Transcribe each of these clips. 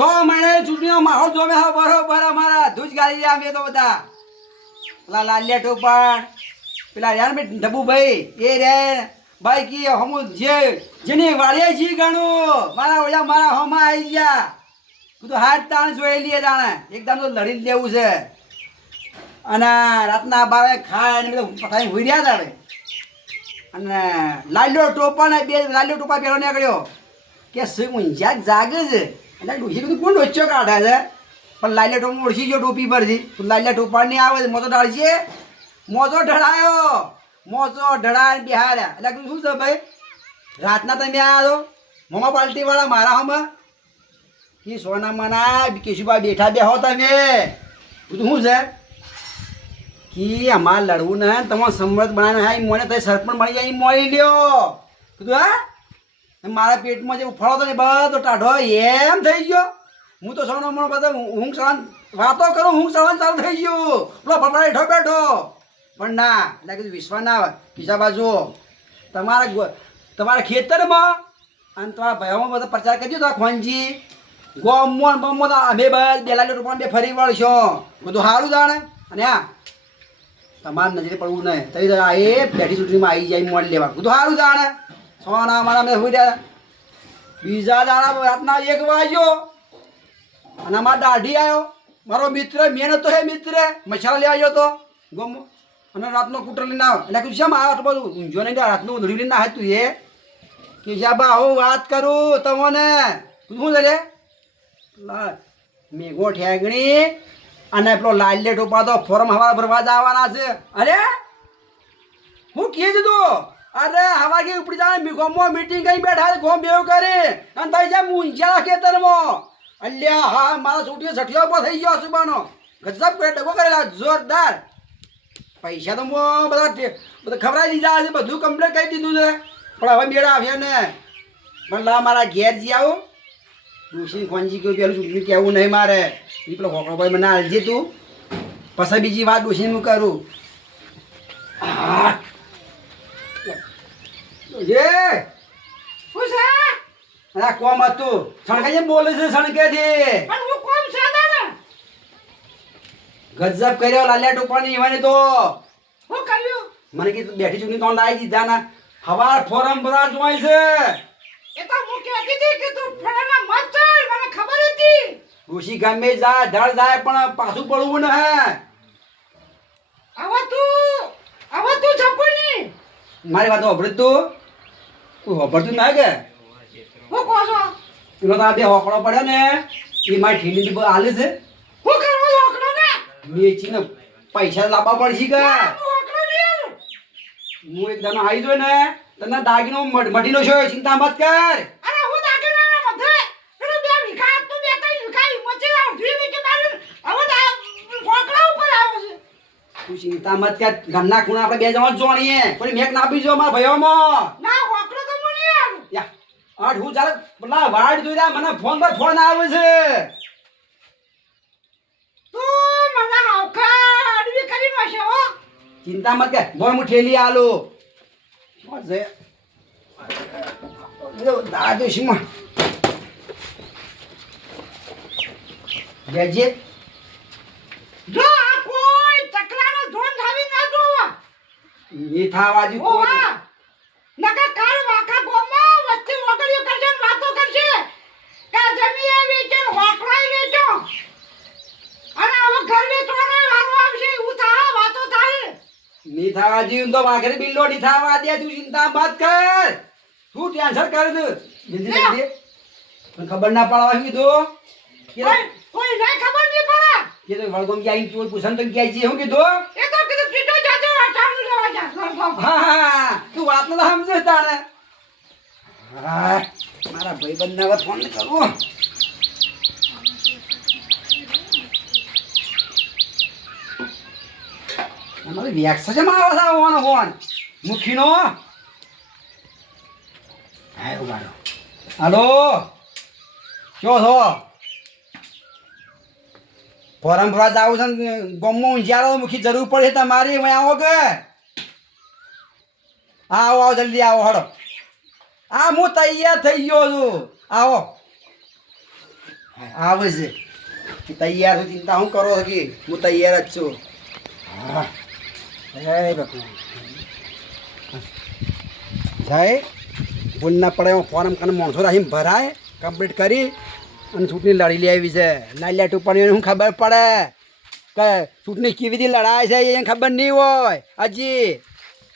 મહિને ચૂંટણીનો માહોલ જોમે હા બરોબર અમારા ધૂજ ગાલી રહ્યા અમે તો બધા પેલા લાલિયા ટોપણ પેલા યાર મેં ડબ્બુભાઈ એ રે ભાઈ કી હમુ જેની વાળિયા જી ગણું મારા ઓલા મારા હોમાં આવી ગયા તું તો હાથ તાણ જોઈ લઈએ તાણે એકદમ તો લડી જ લેવું છે અને રાતના બારે ખાય અને બધું પથાઈ હોઈ રહ્યા હતા હવે અને લાલ્યો ટોપા ને બે લાલ્યો ટોપા પેલો નીકળ્યો કે શું ઊંઝા જાગે છે એટલે ડોસી બધું કોણ ડોચ્યો કાઢે છે પણ લાલ્યા ટોપા ઓળખી ગયો ટોપી પરથી તું લાલ્યા ટોપા નહીં આવે મોટો ઢાળશે મોજો ઢળાયો મોજો ઢળાય બિહાર્યા એટલે કીધું શું છે ભાઈ રાતના તમે આવ્યા છો મોમા પાર્ટીવાળા મારા હમ કે સોના મના કેશુભાઈ બેઠા બેહો તમે બધું શું છે કે અમારે લડવું ને તમારે સમૃદ્ધ બનાવીને હા મોને તો સરપંચ બની જાય મળી લ્યો કીધું હા મારા પેટમાં જે ઉફાળો હતો ને બધો ટાઢો એમ થઈ ગયો હું તો સોનો મનો બધો ઊંઘ સળન વાતો કરું ઊંઘ સળન ચાલુ થઈ ગયું પેલો ફફડા હેઠો બેઠો પણ ના એટલે કીધું વિશ્વાસ ના આવે કિસ્સા બાજુ તમારા ખેતરમાં અને તમારા ભાઈઓમાં બધા પ્રચાર કરી દીધો ખોનજી ગોમોન બમો અમે બસ બે લાખ રૂપિયા બે ફરી વળશો બધું સારું જાણે અને હા તમારે નજરે પડવું નહીં તઈ આ એ બેઠી ચૂંટણીમાં આવી જાય મોડ લેવા બધું સારું જાણે સોના મારા મેં હોઈ રહ્યા બીજા દાડા રાતના 1 વાગ્યો અને અમારા દાઢી આવ્યો મારો મિત્ર મહેનત તો હે મિત્ર મસાલા લેવા આવ્યો તો ગોમો અને રાતનો કૂટર લઈને આવ્યો એટલે કીધું શેમ આવ્યો તો બધું ઊંઝો નહીં રાતનું ઉધડી લઈને આવે તું એ કે શાબા હું વાત કરું તમને શું છે રે મેઘો ઠેગણી અને પેલો લાલ્ય ટોપા તો ફોરમ હવા ભરવા જવાના છે અરે હું કહી દીધું અરે હવા કે ઉપડી જાય ગોમમાં મીટિંગ કરી બેઠા ગોમ બેવ કરી અને થઈ જાય મૂંઝા ખેતરમાં અલ્યા હા મારા છૂટીઓ છઠિયો પર થઈ ગયો સુબાનો ગજબ કરે ડગો કરેલા જોરદાર પૈસા તો બધા ખવડાવી દીધા છે બધું કમ્પ્લીટ કરી દીધું છે પણ હવે મેળા આવ્યા ને પણ લા મારા ઘેર જી આવું ડોસી ખોનજી કહ્યું પેલું ચૂંટણી કહેવું નહીં મારે એ પેલો હોકડો ભાઈ મને હાલજે તું પછી બીજી વાત ડોસીને હું કરું અરે કોમ હતું સણકે જેમ બોલે છે સણકેથી ગજબ કર્યો લાલ્યા ટોપાની એવાની તો મને કીધું બેઠી ચૂંટણી તો લાવી દીધા ના હવા ફોરમ બધા જોવાય છે એ તો હું કહેતી હતી કે તું ફળાના મત ચડ મને ખબર હતી ઋષિ ગમે જાય ધડ જાય પણ પાછું પડવું ને હવે તું છપુની મારી વાત સાંભળ તું કોઈ સાંભળતું ના કે હું કહો છો પેલો તો આ બે હોકળો પડ્યો ને એ મારી ઠીલી હાલે છે હું કરવા હોકળો ને વેચીને પૈસા લાવવા પડશે કે હોકળો લ્યો હું એકદમ આવી જો ને તને દાગીનો મઢીનો છો ચિંતા મત કર અરે હું દાગીના મધે પેલો બે વિખા તું બે કઈ વિખા મચે ઉઠી વી કે બાર હવે હોકળા ઉપર આવે છે તું ચિંતા મત કર ઘરના ખૂણા આપણે બે જણ જોણીએ કોઈ મેક ના આપી જો મારા ભાઈઓમાં ના હોકળો તો મને આવ યા આઠ હું ચાલે પેલા વાડ જોઈ રહ્યા મને ફોન પર ફોન આવે છે તું મને હાવખા અડવી કરી નશે હો ચિંતા મત કર બોય હું ઠેલી આલો મજે દાદુ શીમાં જેજે જો આ કોઈ ચકલાનો ધોન થાવી ના જોવા એ થાવાજી કોઈ નકા કાલ વાખા ગોમમાં વચ્ચે વગડ્યો કરજે વાતો કરશે કે જમીએ વેચે હોકળાઈ વેચો અને હવે ઘર વેચવાનો વારો આવશે હું થા વાતો થાય ની થાવાજી તો વાઘરે બિલ્લો ની થાવા દે તું ચિંતા મત કર તું ટેન્શન કર દે જલ્દી જલ્દી તને ખબર ના પડવા કીધું કોઈ ના ખબર નહીં પડે કે તો વળગમ કે આઈ તું પૂછન તો કે આઈ હું કીધું એ તો કીધું સીધો જાજો ચાલુ લેવા જા હા તું વાત ન સમજે તારે હા મારા ભાઈબંધને હવે ફોન કરવો અમારે વેક્સ છે મારો સાવાનો ફોન મુખીનો હા ઉગાડો હાલો ક્યો છો ફોરમ ભરવા જાવ છે ગમમાં ઊંઝારો મુખી જરૂર પડે તમારી અહીં આવો કે હા આવો આવો જલ્દી આવો હડો હા હું તૈયાર થઈ ગયો છું આવો આવે છે તું તૈયાર છું ચિંતા હું કરો છો કે હું તૈયાર જ છું હા હે બાપુ જાય ભૂલ ના પડે એમાં ફોરમ કાને માણસો રાખીને ભરાય કમ્પ્લીટ કરી અને ચૂંટણી લડી લેવી છે લાલ્યા ટુપાણીઓને શું ખબર પડે કે ચૂંટણી કેવી રીતે લડાય છે એને ખબર નહીં હોય હજી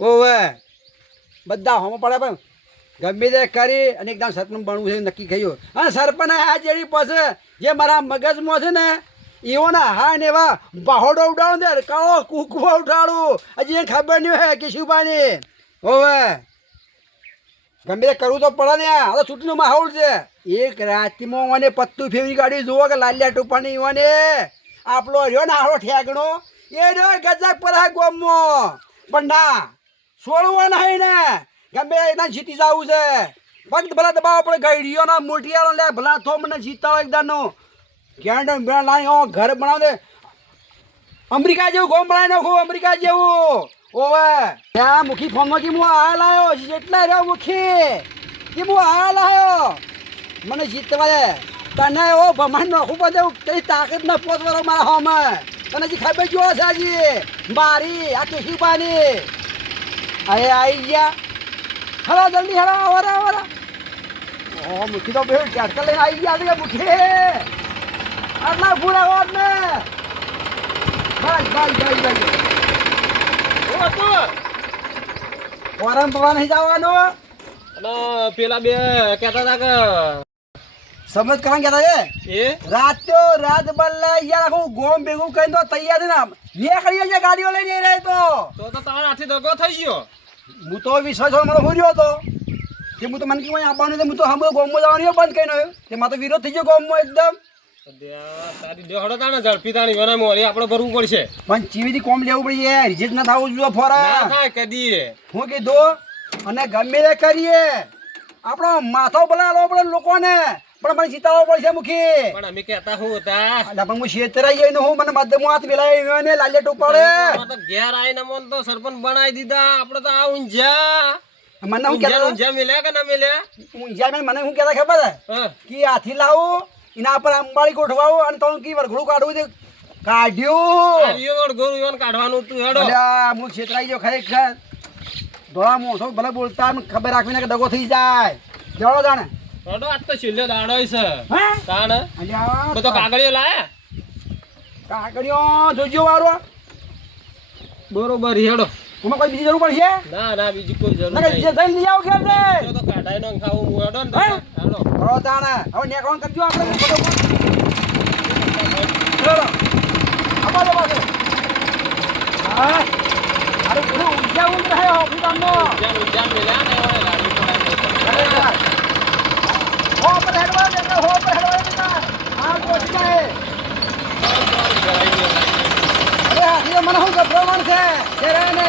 ઓવે બધા હોમો પડે પણ ગમે તે કરી અને એકદમ સરપંચ બનવું છે નક્કી થયું અને સરપંચ આ જેવી પાસે જે મારા મગજમાં છે ને એઓના હા ને એવા બાહોડો ઉડાડું દે કાળો કૂકવો ઉઠાડું હજી એને ખબર નહીં હોય કે શું બાની હોવે ગમે તે કરવું તો પડે ને આ તો ચૂંટણીનો માહોલ છે એક રાતમાં મને પત્તું ફેરવી ગાડી જુઓ કે લાલ્યા ટુપાની મને આપણો રહ્યો ને આરો ઠેકણો એ રહ્યો ગજાક પર આ ગોમમાં પણ ના છોડવો નહીં ને ગમે એકદમ જીતી જવું છે ફક્ત ભલા દબાવો પડે ગઈડીઓના મોટિયાળો લે ભલા થો મને જીતાવો એકદાનો ગેરંટી બેન લાવી ઘર બનાવ દે અમેરિકા જેવું ગોમ બનાવી નાખું અમેરિકા જેવું ઓવે ત્યાં મુખી ફોનમાં કે હું આ લાવ્યો જેટલા રહ્યો મુખી કે હું આ લાવ્યો મને જીતવા દે તને ઓ ભમાન નાખું પડે કઈ તાકાત ન પોતવાળો મારા હોમાં તને હજી ખબર જો છે હજી મારી આ કેસી પાની અરે આવી ગયા હલો જલ્દી હલો આવરા આવરા ઓ મુખી તો બે ઝાટકા લઈને આવી ગયા છે મુખી આટલા પૂરા હોત ને બસ બસ બસ બસ ફોરમ ભરવા નહીં જવાનું અને પેલા બે કહેતા હતા કે સમજ કરવા કહેતા છે એ રાત બલ્લા યાર આખું ગોમ ભેગું કરીને તો તૈયાર છે ને બે કરી છે ગાડીઓ લઈને રહે તો તમારા હાથે દગો થઈ ગયો. હું તો વિશ્વાસ મારો ભૂર્યો હતો કે હું તો મને કહેવાય આવવાનું હું તો હમણાં ગોમમાં જવાનું બંધ કરીને આવ્યો તે મારો વિરોધ થઈ ગયો ગોમમાં એકદમ તારી દેહડો તાણે ઝડપી તાણી વના મોરી આપણે ભરવું પડશે. પણ ચીવીથી કોમ લેવું પડશે રિજેક્ટ ના થવું જોઈએ ના ફોરા થાય કદી હું કીધું અને ગમે તે કરીએ આપણો માથો બલાવો પડે લોકોને પણ મને જીતાડવો પડશે મુખી પણ અમે કહેતા હું હતા એટલે પણ હું છેતરાઈ ગયો હું મને મધ્યમ હાથ મિલાવી ને લાલ્યા ટુપાડે તો ઘેર આવીને મન તો સરપંચ બનાવી દીધા આપણે તો આ ઊંઝા મને હું કહેતા ઊંઝા મિલ્યા કે ના મિલ્યા ઊંઝા મને હું કહેતા ખબર હા કે હાથી લાવું એના પર અંબાળી ગોઠવાવું અને તો કી વરઘોડું કાઢવું છે કાઢ્યું હરિયોડ ગોરુ ઈવન કાઢવાનું તું હેડો અલ્યા હું છેતરાઈ ગયો ખરેખર ધોળા મોસો ભલે બોલતા મને ખબર રાખવીને કે દગો થઈ જાય કેવડો જાણે હેડો આજ તો છેલ્લે દાડો છે હે તાણ અલ્યા બધો કાગળિયો લાયા કાગળિયો જોજો વાળો બરોબર હેડો એમાં કોઈ બીજી જરૂર પડશે ના ના બીજી કોઈ જરૂર ના નહીં જે જઈને લઈ આવો ઘેર જઈ તો કાઢાઈ નો ખાવું હું હેડો ને હે? હેડો બરો તાણે હવે નેકળવાનું કરજો આપણે ફટોફટ ચલો આપા દે પાછો હા અરે પૂરો ઊંઝા ઊંઘ રહે ઓફિસ આમનો ઊંઝા મિલ્યા ને હવે લાડુ પડાય હો પર હેડવા દે હો પર હેડવા દે આ કોશી જાય અરે હાથી મને હું ગભરાવાનું છે ઘરે ને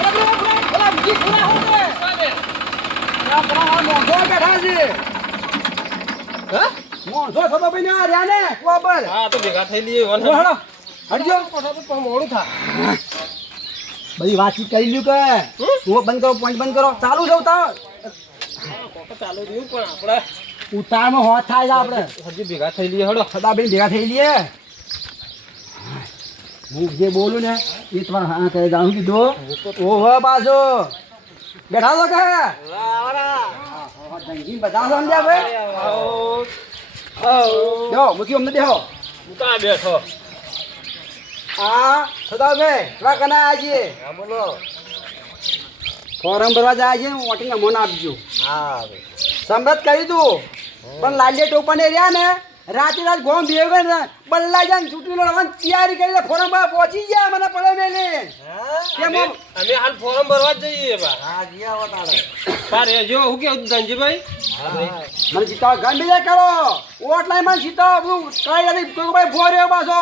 અરે બોલા જી પૂરા હો રે આ બરા મોંઘો બેઠા છે હા મોંઘો સતો ભાઈ ના રહ્યા ને કોબર હા તો ભેગા થઈ લઈએ વન હેડો હટજો ફટાફટ પણ મોડું થા બધી વાતચીત કરી લ્યું કે હું બંધ કરો પોઈન્ટ બંધ કરો ચાલુ છે ઉતાર કોક ચાલુ રહ્યું પણ આપણે ઉતારમાં હોત થાય છે આપણે હજી ભેગા થઈ લઈએ હેડો સદાબેન ભેગા થઈ લઈએ હું જે બોલું ને એ તમારે હા કહે જાણું કીધું ઓહો બાજુ બેઠા છો કે જંગી બધા સમજ્યા ભાઈ બેહો મૂકી અમને બેહો હું તો આ બેઠો હા સદાભાઈ થોડા કના આવ્યા છીએ હા બોલો ફોરમ ભરવા જાય છે વોટિંગ અમોને આપજો હા સમરત કરી તું પણ લાલ્યા ટોપાને રહ્યા ને રાતે રાત ગોમ ભેગો ને બલ્લા જાય ચૂંટણી લડવાની તૈયારી કરી ફોરમ પર પહોંચી ગયા મને પડે મેલે અમે હાલ ફોરમ ભરવા જ જઈએ બા પાર જો હું કેવું ધનજીભાઈ મને જીતાવ ગમે તે કરો ઓટ લાઈ મને જીતાવ હું કઈ નથી કોઈ ભાઈ ભોર્યો પાછો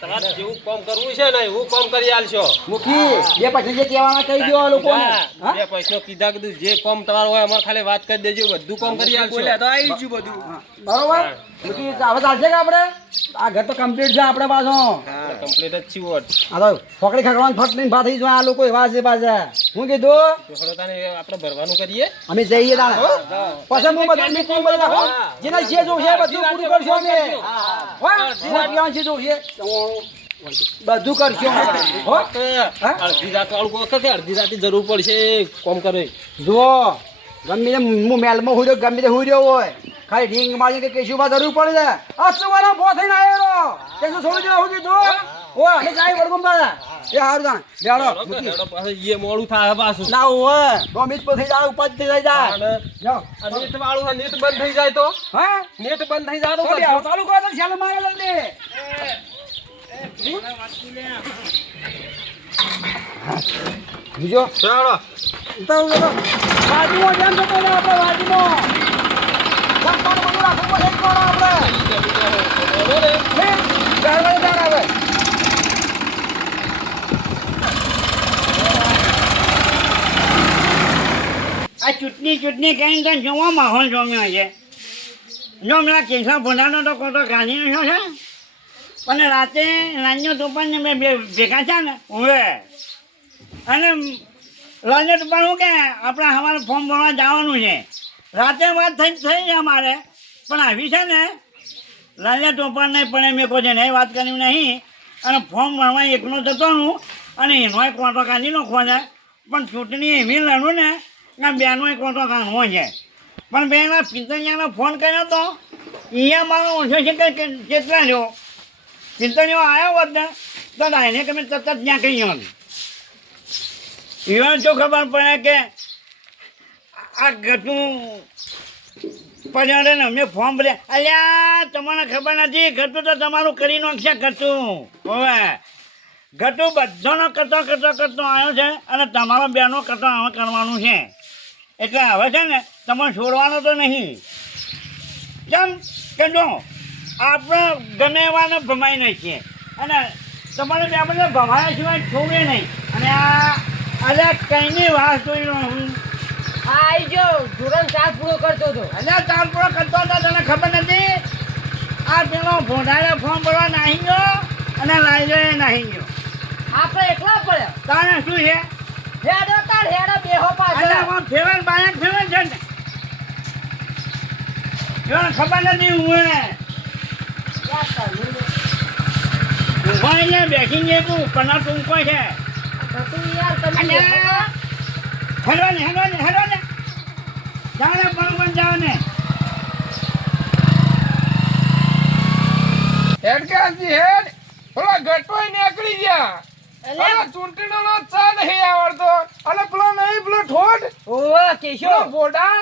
તમારે જેવું કામ કરવું છે ને એવું કામ કરી આલશો મુખી બે પછી જે કહેવાના કહી દો લોકોને હા? બે પૈસો કીધા કીધું જે કામ તમારું હોય અમારે ખાલી વાત કરી દેજો બધું કામ કરી આલશો બરોબર મુખી હવે ચાલશે કે આપણે આ ઘર તો કમ્પ્લીટ છે આપણે પાછો કમ્પ્લીટ જ છીએ વોટ. આ તો ફોકડી ખકડવાનું ફટ લઈને ભા થઈ જાય આ લોકો એવા છે પાછા હું કીધું તો હળો તાને આપણે ભરવાનું કરીએ. અમે જઈએ તાણે પછી હું બધું મીટિંગ બધું રાખો જેને જે જોશે એ બધું પૂરું કરશો અમે હો મોટિયાન જે જોશે બધું કરશો હો અડધી રાત વાળું કહો કે અડધી રાતે જરૂર પડશે કોમ કરે. જુઓ ગમે તે હું મેલમાં હુઈ રહ્યો ગમે તે હુઈ રહ્યો હોય ખાલી ઢીંગ મારી કે કેશુમાં જરૂર પડે છે આ સુવાનો બો થઈને આવ્યો તે શું છોડી દેવા હું કીધું ઓ અમે જાય વળગું પાછા એ હારું તાણ બેડો હેડો પાછું ઈએ મોડું થાય પાછું. ના હોય ગોમીજ પર થઈ જાય ઉપર થઈ જાય જાઓ આ નેટ વાળું છે, નેટ બંધ થઈ જાય તો હા નેટ બંધ થઈ જાય તો તો બેહો, ચાલુ કરો તો ચાલુ મારે જલ્દી બીજો ચાલો ઉતારો ઉતારો વાજીમાં જેમ જતો રહે આપણે વાજીમાં સંતાન બધું રાખવું પડે એક કોણ આપણે હે ગાળવા દાર આવે આ ચૂંટણી કહીને તો જોવા માહોલ જોમ્યો છે જો હમણાં કેશવ ભોંડાનો તો કોટો ગાંધીનો છો છે અને રાતે લાંજો તોફાનને મેં ભેગા છે ને હવે અને લાંજો તોફાન શું કે આપણે અમારે ફોર્મ ભરવા જવાનું છે રાતે વાત થઈ છે અમારે પણ આવી છે ને લાંજા તોફાન નહીં પણ મેં કોઈ નહીં વાત કરી નહીં અને ફોર્મ ભરવા એકલો જતોનું અને એનોય કોટો કાઢી નાખવો છે પણ ચૂંટણી એવી લડું ને કે બેનો કોટો કાઢવો છે પણ બેના પિંતળિયાનો ફોન કર્યો તો અહીંયા મારો ઓછો છે કે કેટલા જો પિંતળીઓ આવ્યો હોત ને તો ડાયરેક્ટ અમે તરત જ ત્યાં કહી ગયો ઈવન શું ખબર પડે કે આ ઘટું પડ્યો ને અમે ફોર્મ ભર્યા અલ્યા તમને ખબર નથી ઘટું તો તમારું કરી નાખશે ઘટું હવે ઘટું બધાનો કરતો આવ્યો છે અને તમારો બેનો કરતો હવે કરવાનું છે એટલે હવે છે ને તમે છોડવાનો તો નહીં કેમ કે જો આપણે ગમે એવાને ભમાઈ નાખીએ અને તમારે બે આપણે ભમાયા સિવાય છોડે નહીં અને આ અરે કંઈની વાત જોઈ હું આઈ જો ધોરણ 4 પૂરો કરતો હતો. અને ચાલ પૂરો કરતો હતો તને ખબર નથી આ પેલો ભોંડાને ફોર્મ ભરવા નાહી ગયો અને લાઈજો એ નાહી ગયો આપણે એકલા પડ્યા. તારે શું છે હેડો તાર હેડો બેહો પાછળ. અને આમાં ફેવર બાયક ફેવર છે ને જો ખબર નથી હું ઉભાઈને બેસીને તું કના ટૂંકો છે તું યાર તમે અને હેડો ને જાઓ ને બરોબર જાઓ ને હેડ કાજી હેડ પેલા ગટોય નીકળી ગયા અરે ચૂંટણીનો ચા નહીં આવડતો અને પેલો નહીં પેલો ઠોઠ ઓવા કેશો પેલો બોડા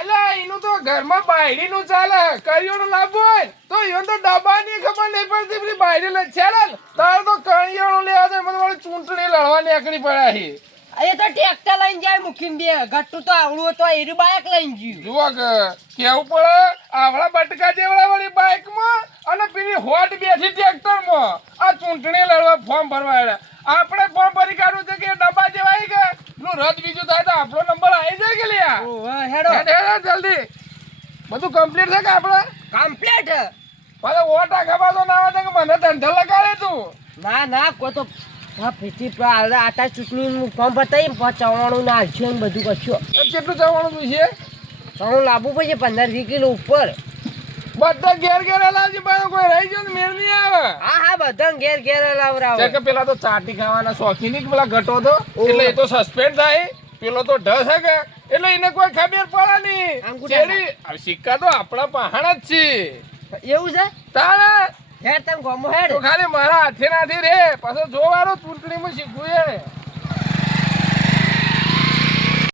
અલ્યા એનું તો ઘરમાં બાયડીનું ચાલે કરિયોનું લાવવું હોય તો ઈવન તો ડબ્બાની ખબર નહીં પડતી પેલી બાયડી લે છે ને તારે તો કરિયાણું લેવા છે મને વાળી ચૂંટણી લડવા નીકળી પડ્યા છે એ તો ટ્રેક્ટર લઈને જાય મુખીન બે ગટ્ટુ તો આવડું તો એરું બાઇક લઈને ગયું. જુઓ કે કેવું પડે આવડા બટકા જેવડા વાળી બાઇકમાં અને પેલી હોટ બેઠી ટ્રેક્ટરમાં આ ચૂંટણી લડવા ફોર્મ ભરવા આવ્યા આપણે ફોર્મ ભરી કાઢવું છે કે ડબ્બા જેવા આવી ગયા નું રદ બીજું થાય તો આપણો નંબર આવી જાય કે લ્યા ઓવા હેડો હેડ હેડ જલ્દી બધું કમ્પ્લીટ છે કે આપણે કમ્પ્લીટ. પાછો ઓટા ખબર તો ના આવે કે મને ધંધા લગાડે તું ના કોઈ તો પીટી આટા ચૂંટણીનું ફોર્મ ભરતા ચવાણું ના હાલશે ને બધું કરશું કેટલું જવાનું તું છે ચવાણું લાવવું પડશે 15-20 કિલો ઉપર. બધા ઘેર ઘેર લાવજે પાછો કોઈ રહી ગયો ને મેળ નહીં આવે હા બધા ઘેર લાવરાવ. કે પેલા તો ચાટી ખાવાના શોખીન જ પેલા ઘટો તો એટલે એ તો સસ્પેન્ડ થાય પેલો તો ઢસ હે કે એટલે એને કોઈ ખબર પડે નહીં અંગૂઠા ચેડી સિક્કા તો આપણા પહાણ જ છે એવું છે તારે હેડ તમે ગમો હેડ તો ખાલી મારા હાથે નાથી રે પાછો જોવાનો ચૂંટણીમાં શીખવું એ